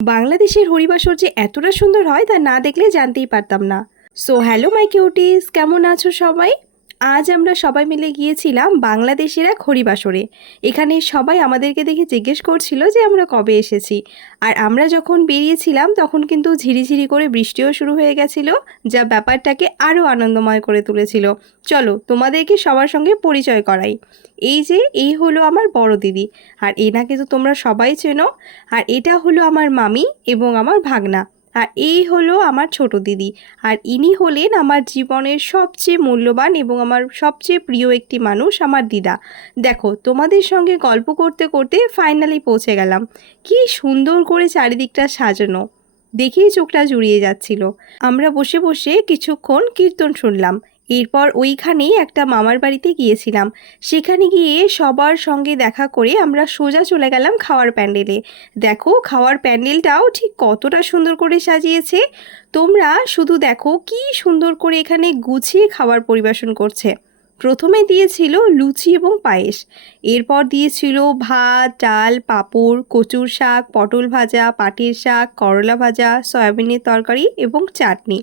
বাংলাদেশের হরিবাসর যে এতটা সুন্দর হয় তা না দেখলে জানতেই পারতাম না। সো হ্যালো মাই কিউটিস, কেমন আছো সবাই? আজ আমরা সবাই মিলে গিয়েছিলাম বাংলাদেশের এক হরিবাসরে। এখানে সবাই আমাদেরকে দেখে জিজ্ঞেস করছিল যে আমরা কবে এসেছি। আর আমরা যখন বেরিয়েছিলাম তখন কিন্তু ঝিরিঝিরি করে বৃষ্টিও শুরু হয়ে গেছিল, যা ব্যাপারটাকে আরও আনন্দময় করে তুলেছিল। চলো তোমাদেরকে সবার সঙ্গে পরিচয় করাই। এই হলো আমার বড় দিদি, আর এনাকে তো তোমরা সবাই চেনো। আর এটা হলো আমার মামি এবং আমার ভাগনা। আর এই হলো আমার ছোট দিদি, আর ইনি হলেন আমার জীবনের সবচেয়ে মূল্যবান এবং আমার সবচেয়ে প্রিয় একটি মানুষ, আমার দিদা। দেখো, তোমাদের সঙ্গে গল্প করতে করতে ফাইনালি পৌঁছে গেলাম। কি সুন্দর করে চারিদিকটা সাজানো, দেখেই চোখটা জুড়িয়ে যাচ্ছিল। আমরা বসে বসে কিছুক্ষণ কীর্তন শুনলাম। এরপর ওইখানেই একটা মামার বাড়িতে গিয়েছিলাম। সেখানে গিয়ে সবার সঙ্গে দেখা করে আমরা সোজা চলে গেলাম খাওয়ার প্যান্ডেলে। দেখো, খাওয়ার প্যান্ডেলটাও ঠিক কতটা সুন্দর করে সাজিয়েছে। তোমরা শুধু দেখো কি সুন্দর করে এখানে গুছিয়ে খাবার পরিবেশন করছে। প্রথমে দিয়েছিল লুচি এবং পায়েস, এরপর দিয়েছিল ভাত, ডাল, পাঁপড়, কচুর শাক, পটল ভাজা, পাটের শাক, করলা ভাজা, সয়াবিনের তরকারি এবং চাটনি।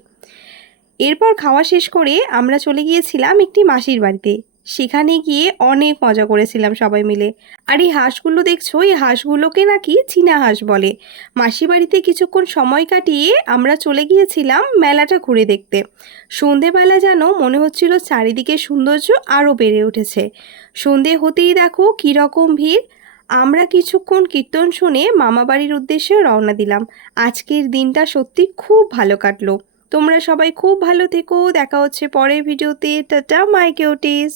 এরপর খাওয়া শেষ করে আমরা চলে গিয়েছিলাম একটি মাসির বাড়িতে। সেখানে গিয়ে অনেক মজা করেছিলাম সবাই মিলে। আর এই হাঁসগুলো দেখছো, এই হাঁসগুলোকে নাকি চীনা হাঁস বলে। মাসি বাড়িতে কিছুক্ষণ সময় কাটিয়ে আমরা চলে গিয়েছিলাম মেলাটা ঘুরে দেখতে। সন্ধেবেলা যেন মনে হচ্ছিল চারিদিকে সৌন্দর্য আরও বেড়ে উঠেছে। সন্ধে হতেই দেখো কীরকম ভিড়। আমরা কিছুক্ষণ কীর্তন শুনে মামাবাড়ির উদ্দেশ্যে রওনা দিলাম। আজকের দিনটা সত্যি খুব ভালো কাটলো। তোমরা সবাই খুব ভালো থেকো। দেখা হচ্ছে পরের ভিডিওতে। টাটা মাই কিউটিস।